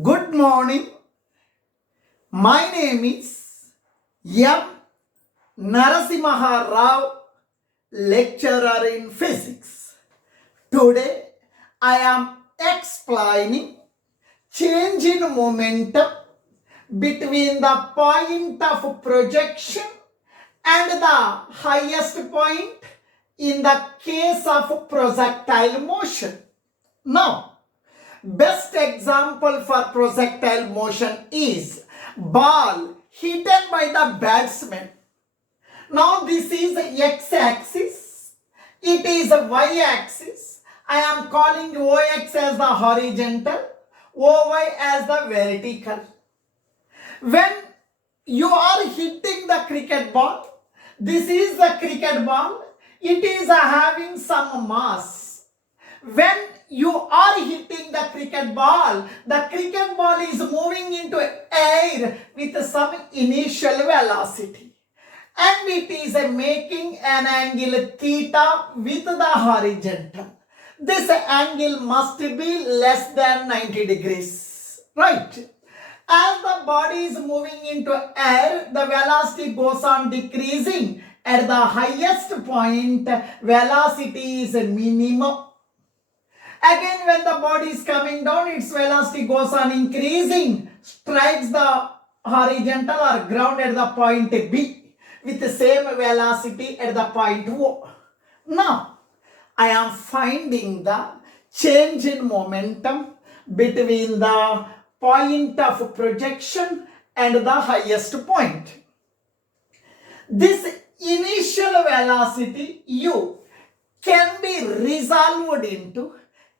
Good morning. My name is M. Narasimharao, lecturer in physics. Today I am explaining change in momentum between the point of projection and the highest point in the case of projectile motion. Now, best example for projectile motion is ball hidden by the batsman. Now this is x-axis, it is y-axis. I am calling OX as the horizontal, OY as the vertical. When you are hitting the cricket ball, this is the cricket ball, it is having some mass. When you are hitting the cricket ball is moving into air with some initial velocity. And it is making an angle theta with the horizontal. This angle must be less than 90 degrees. Right? As the body is moving into air, the velocity goes on decreasing. At the highest point, velocity is minimum. Again, when the body is coming down, its velocity goes on increasing, strikes the horizontal or ground at the point B with the same velocity at the point O. Now, I am finding the change in momentum between the point of projection and the highest point. This initial velocity U can be resolved into,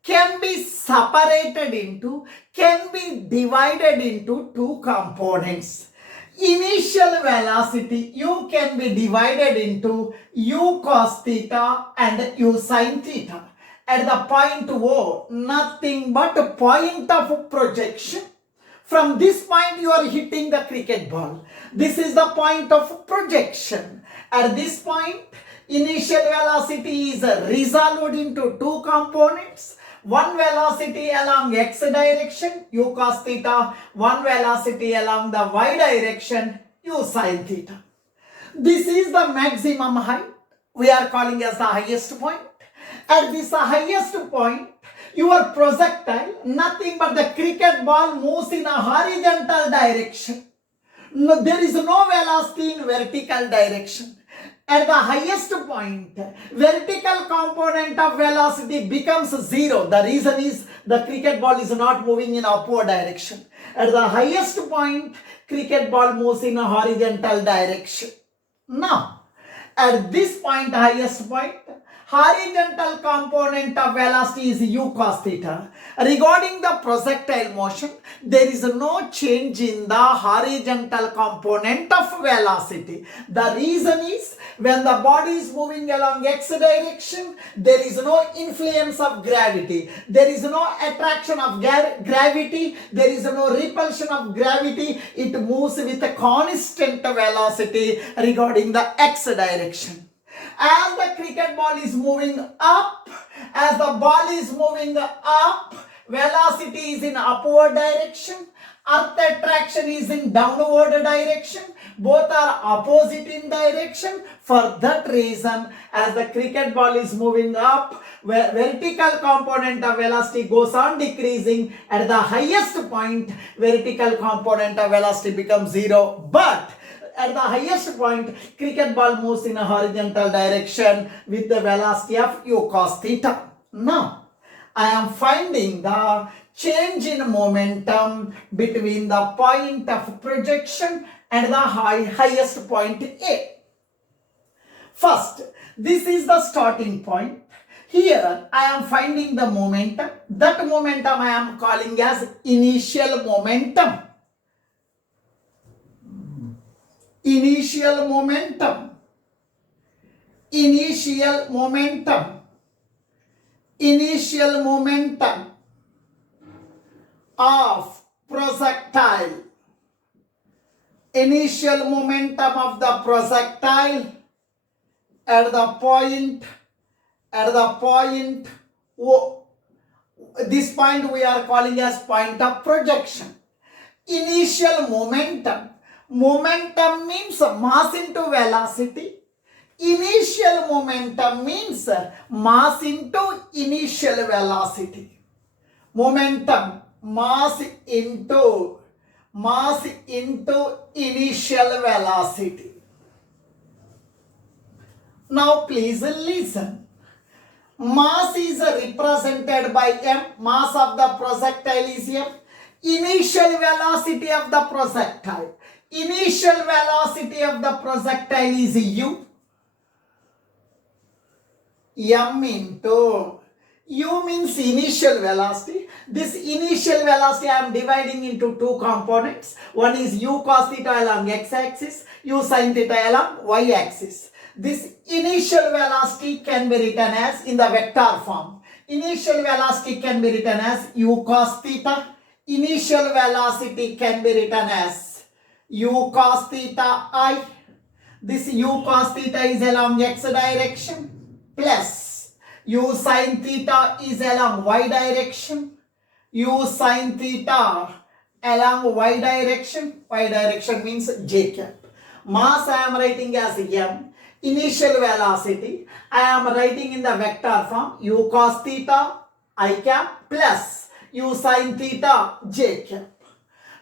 can be separated into, can be divided into two components. Initial velocity U can be divided into U cos theta and U sin theta. At the point O, nothing but a point of projection. From this point you are hitting the cricket ball. This is the point of projection. At this point, initial velocity is resolved into two components. One velocity along x direction, u cos theta. One velocity along the y direction, u sin theta. This is the maximum height. We are calling as the highest point. At this highest point, your projectile, nothing but the cricket ball, moves in a horizontal direction. No, there is no velocity in vertical direction. At the highest point, vertical component of velocity becomes zero. The reason is the cricket ball is not moving in upward direction. At the highest point, cricket ball moves in a horizontal direction. Now, at this point, highest point, horizontal component of velocity is u cos theta. Regarding the projectile motion, there is no change in the horizontal component of velocity. The reason is when the body is moving along x direction, there is no influence of gravity. There is no attraction of gravity. There is no repulsion of gravity. It moves with a constant velocity regarding the x direction. As the cricket ball is moving up, as the ball is moving up, velocity is in upward direction, earth attraction is in downward direction, both are opposite in direction. For that reason, as the cricket ball is moving up, vertical component of velocity goes on decreasing. At the highest point, vertical component of velocity becomes zero, but at the highest point, cricket ball moves in a horizontal direction with the velocity of u cos theta. Now, I am finding the change in momentum between the point of projection and the highest point A. First, this is the starting point. Here, I am finding the momentum. That momentum I am calling as initial momentum. Initial momentum, initial momentum, initial momentum of projectile, initial momentum of the projectile at the point O. This point we are calling as point of projection. Initial momentum. Momentum means mass into velocity. Initial momentum means mass into initial velocity. Momentum, mass into initial velocity. Now please listen. Mass is represented by m. Mass of the projectile is m. Initial velocity of the projectile. Initial velocity of the projectile is u. M into u means initial velocity. This initial velocity I am dividing into two components. One is u cos theta along x-axis, u sin theta along y-axis. This initial velocity can be written as in the vector form. Initial velocity can be written as u cos theta. Initial velocity can be written as u cos theta I. This u cos theta is along x direction plus u sin theta is along y direction. U sin theta along y direction. Y direction means j cap. Mass I am writing as m. Initial velocity I am writing in the vector form u cos theta I cap plus u sin theta j cap.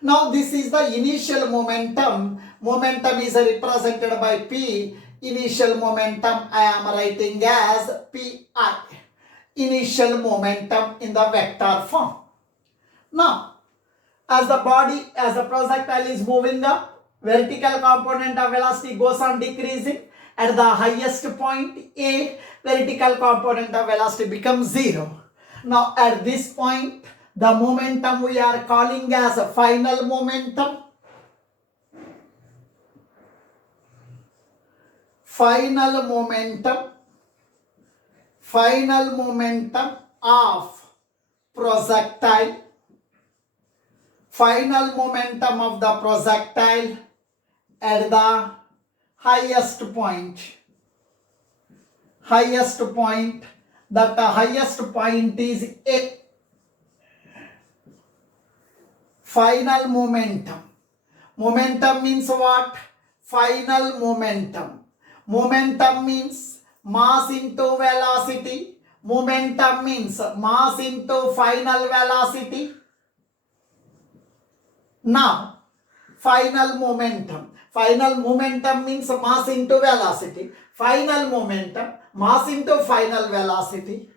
Now this is the initial momentum. Momentum is represented by P. Initial momentum I am writing as Pi. Initial momentum in the vector form. Now, as the projectile is moving up, vertical component of velocity goes on decreasing. At the highest point A, vertical component of velocity becomes 0. Now at this point, the momentum we are calling as a final momentum. Final momentum of projectile. Final momentum of the projectile at the highest point. That the highest point is A. Final momentum. Momentum means what? Final momentum. Momentum means mass into velocity. Momentum means mass into final velocity. Now, final momentum. Final momentum means mass into velocity. Final momentum, mass into final velocity.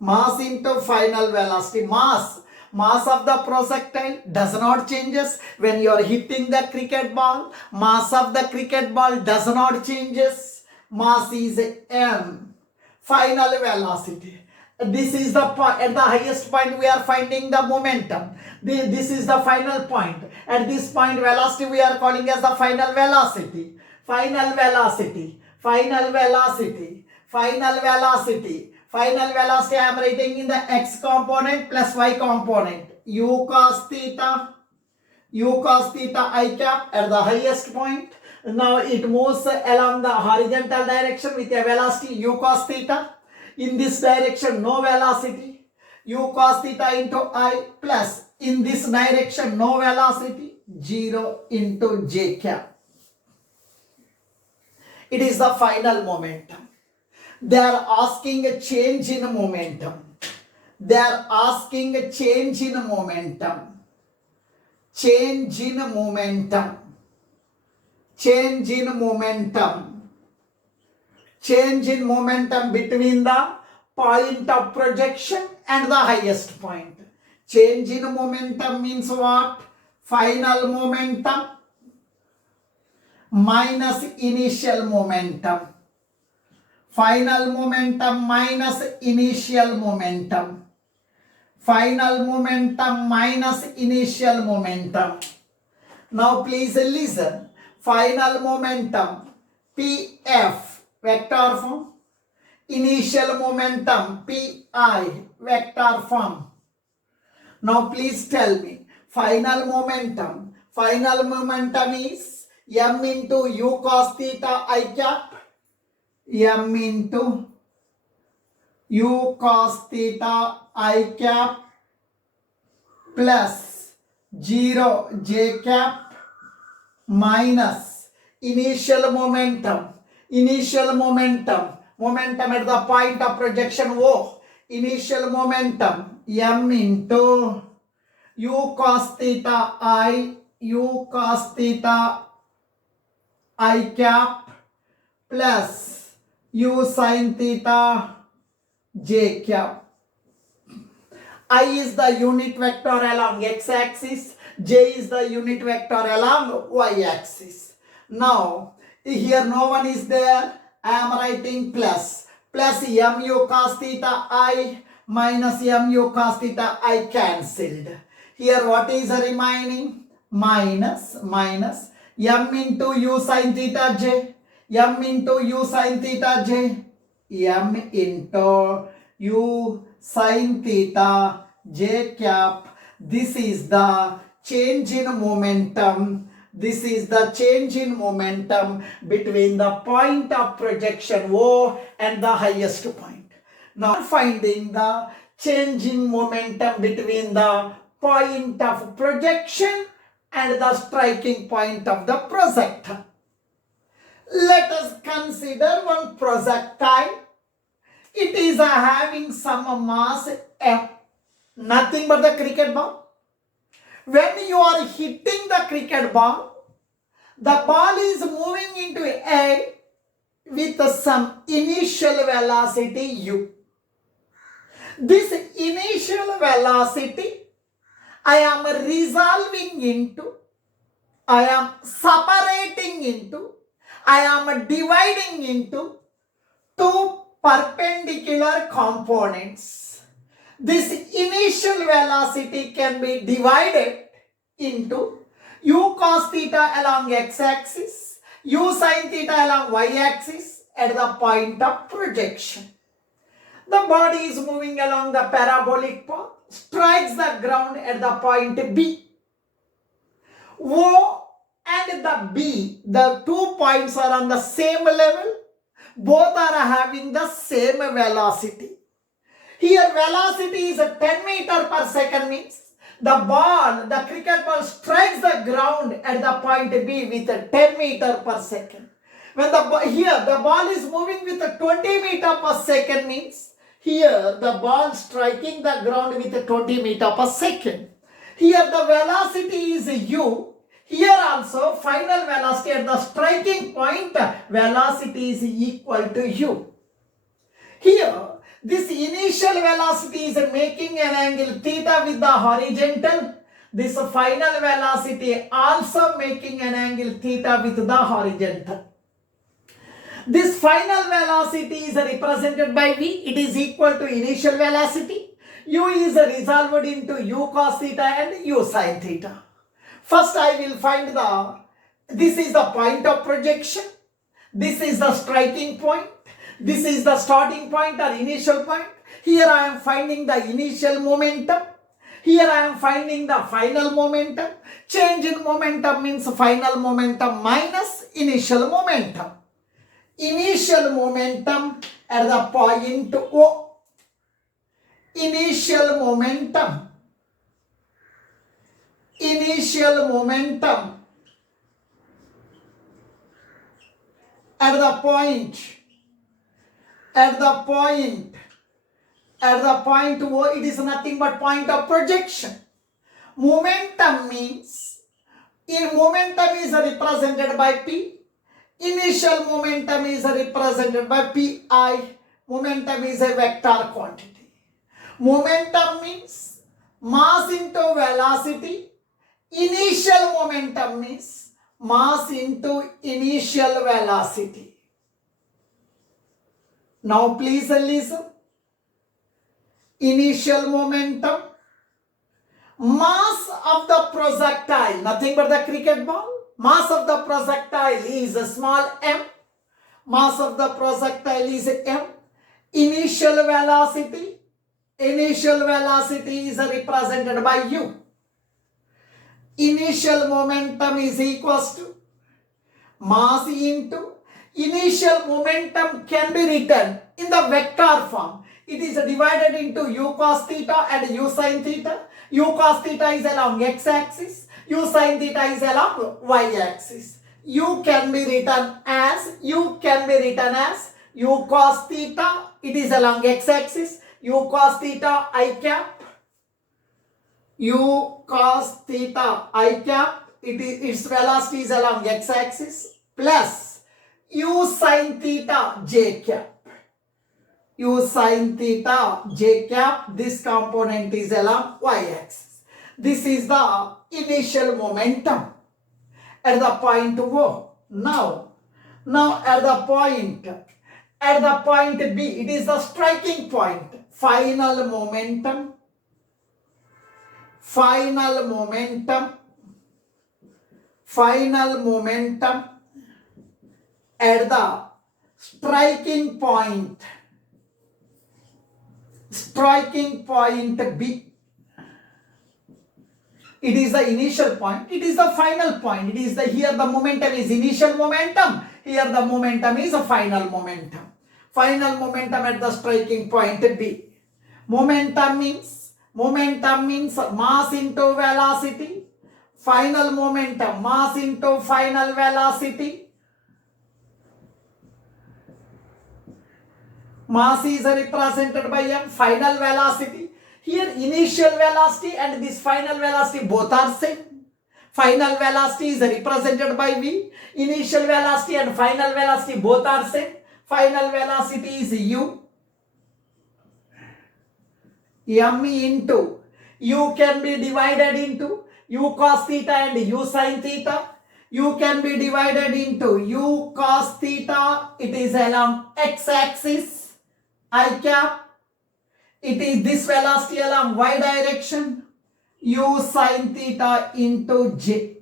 Mass into final velocity. Mass of the projectile does not changes when you are hitting the cricket ball. Mass of the cricket ball does not changes. Mass is m. Final velocity. This is the point. At the highest point we are finding the momentum. This is the final point. At this point velocity we are calling as the final velocity. Final velocity. Final velocity. Final velocity. Final velocity I am writing in the x component plus y component. U cos theta I cap at the highest point. Now it moves along the horizontal direction with a velocity u cos theta. In this direction no velocity. U cos theta into I plus in this direction no velocity. 0 into j cap. It is the final momentum. They are asking a change in momentum. They are asking a change in momentum. Change in momentum. Change in momentum. Change in momentum between the point of projection and the highest point. Change in momentum means what? Final momentum minus initial momentum. Final momentum minus initial momentum. Final momentum minus initial momentum. Now please listen. Final momentum Pf vector form. Initial momentum Pi vector form. Now please tell me. Final momentum. Final momentum is m into u cos theta I cap. M into u cos theta I cap plus 0 j cap minus initial momentum at the point of projection O, initial momentum m into u cos theta I cap plus u sin theta j cap. I is the unit vector along x-axis, j is the unit vector along y-axis. Now, here no one is there, I am writing plus mu cos theta I minus mu cos theta I cancelled. Here what is remaining? Minus m into u sin theta j, m into u sin theta j, m into u sin theta j cap. This is the change in momentum. This is the change in momentum between the point of projection O and the highest point. Now finding the change in momentum between the point of projection and the striking point of the projectile. Let us consider one projectile. It is having some mass m, nothing but the cricket ball. When you are hitting the cricket ball, the ball is moving into air with some initial velocity u. This initial velocity I am resolving into, I am separating into, I am dividing into two perpendicular components. This initial velocity can be divided into u cos theta along x-axis, u sin theta along y-axis at the point of projection. The body is moving along the parabolic path, strikes the ground at the point B. O and the B, the 2 points are on the same level. Both are having the same velocity. Here velocity is 10 meter per second means the cricket ball strikes the ground at the point B with 10 meter per second. When the ball is moving with 20 meter per second means here the ball striking the ground with 20 meter per second. Here the velocity is u. Here also final velocity at the striking point velocity is equal to u. Here this initial velocity is making an angle theta with the horizontal. This final velocity also making an angle theta with the horizontal. This final velocity is represented by v. It is equal to initial velocity. U is resolved into u cos theta and u sin theta. First I will find this is the point of projection. This is the striking point. This is the starting point or initial point. Here I am finding the initial momentum. Here I am finding the final momentum. Change in momentum means final momentum minus initial momentum. Initial momentum at the point O. Initial momentum at the point O, it is nothing but point of projection. Momentum means momentum is represented by P. Initial momentum is represented by Pi. Momentum is a vector quantity. Momentum means mass into velocity. Initial momentum means mass into initial velocity. Now please listen. Initial momentum, mass of the projectile, nothing but the cricket ball. Mass of the projectile is a small m. Mass of the projectile is m. Initial velocity is represented by u. Initial momentum is equals to mass into initial momentum can be written in the vector form. It is divided into u cos theta and u sin theta. U cos theta is along x-axis. U sin theta is along y-axis. U can be written as u cos theta. It is along x-axis. U cos theta I cap. U cos theta I cap. Its velocity is along x-axis plus u sin theta j cap. U sin theta j cap. This component is along y-axis. This is the initial momentum at the point O. Now at the point B, it is the striking point. Final momentum at the striking point B. It is the initial point, it is the final point. It is the, here the momentum is initial momentum, here the momentum is a final momentum. Final momentum at the striking point B. Momentum means mass into velocity. Final momentum, mass into final velocity. Mass is represented by m, final velocity. Here initial velocity and this final velocity both are same. Final velocity is represented by v. Initial velocity and final velocity both are same. Final velocity is u. M into u can be divided into u cos theta and u sin theta. U can be divided into u cos theta. It is along x-axis. I cap. It is this velocity along y direction. U sin theta into j.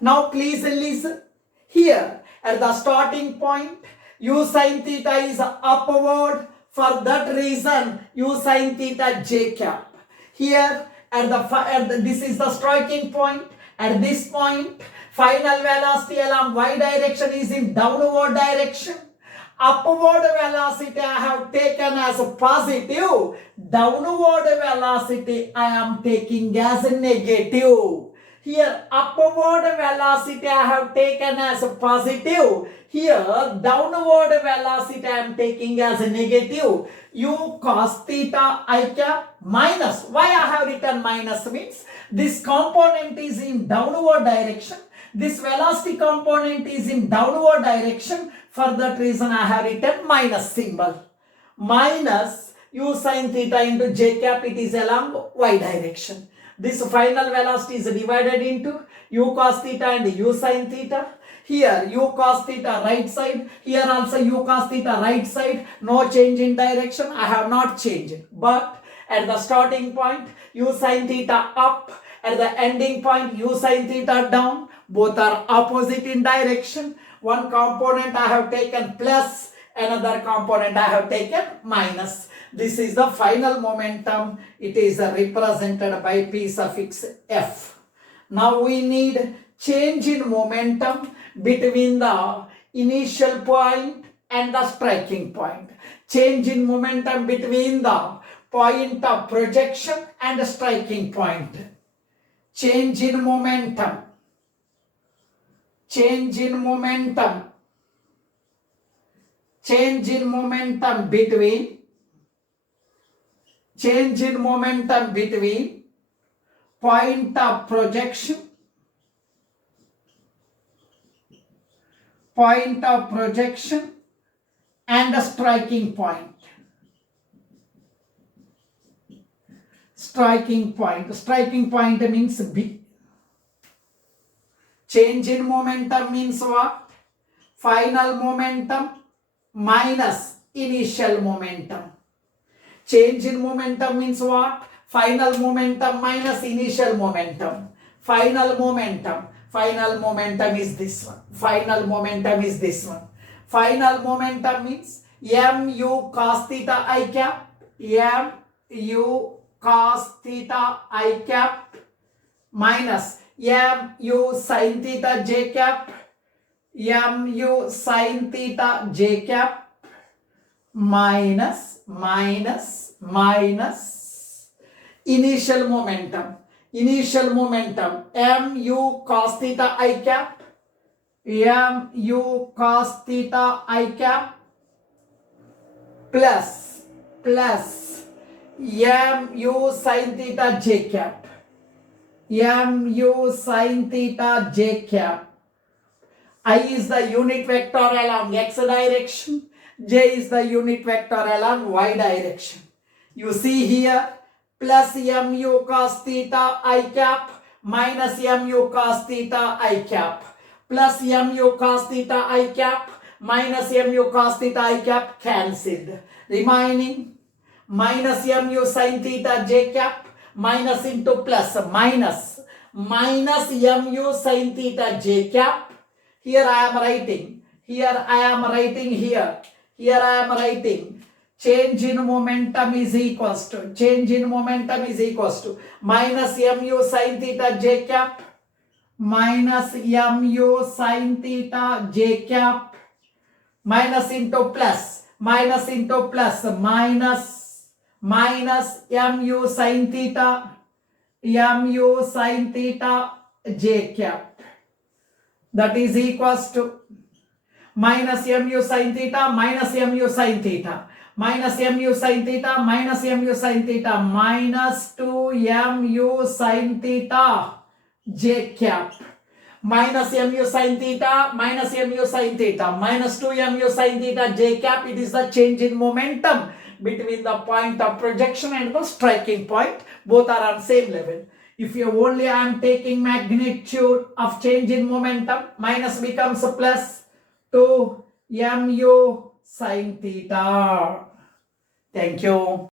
Now please listen. Here at the starting point, u sin theta is upward. For that reason, u sin theta j cap. Here this is the striking point. At this point, final velocity along y direction is in downward direction. Upward velocity I have taken as a positive. Downward velocity I am taking as a negative. Here upward velocity I have taken as a positive. Here downward velocity I am taking as a negative. U cos theta I cap minus. Why I have written minus means this component is in downward direction. This velocity component is in downward direction. For that reason I have written minus symbol. Minus u sin theta into j cap, it is along y direction. This final velocity is divided into u cos theta and u sin theta. Here u cos theta right side, here also u cos theta right side. No change in direction, I have not changed. But at the starting point, u sin theta up. At the ending point, u sin theta down. Both are opposite in direction. One component I have taken plus, another component I have taken minus. This is the final momentum. It is represented by P suffix F. Now we need change in momentum between the initial point and the striking point. Change in momentum between the point of projection and the striking point. Change in momentum. Change in momentum. Change in momentum between. Change in momentum between point of projection. Point of projection and a striking point. Striking point. Striking point means B. Change in momentum means what? Final momentum minus initial momentum. Change in momentum means what? Final momentum minus initial momentum. Final momentum. Final momentum is this one. Final momentum is this one. Final momentum means mu cos theta I cap. Mu cos theta I cap minus mu sin theta j cap. Mu sin theta j cap minus initial momentum mu cos theta I cap mu cos theta I cap plus mu sin theta j cap mu sin theta j cap. I is the unit vector along x direction, j is the unit vector along y direction. You see here, plus mu cos theta I cap minus mu cos theta I cap, plus mu cos theta I cap minus mu cos theta I cap cancelled. Remaining minus mu sin theta j cap minus into plus minus mu sin theta j cap. Here I am writing change in momentum is equals to minus mu sin theta j cap minus mu sin theta j cap minus into plus minus mu sin theta j cap. That is equals to minus mu sin theta minus mu sin theta minus mu sin theta minus mu sin theta minus 2mu sin theta j cap minus mu sin theta minus mu sin theta minus 2mu sin theta j cap. It is the change in momentum between the point of projection and the striking point. Both are on same level. If you only am taking magnitude of change in momentum, minus becomes plus 2mu sin theta. Thank you.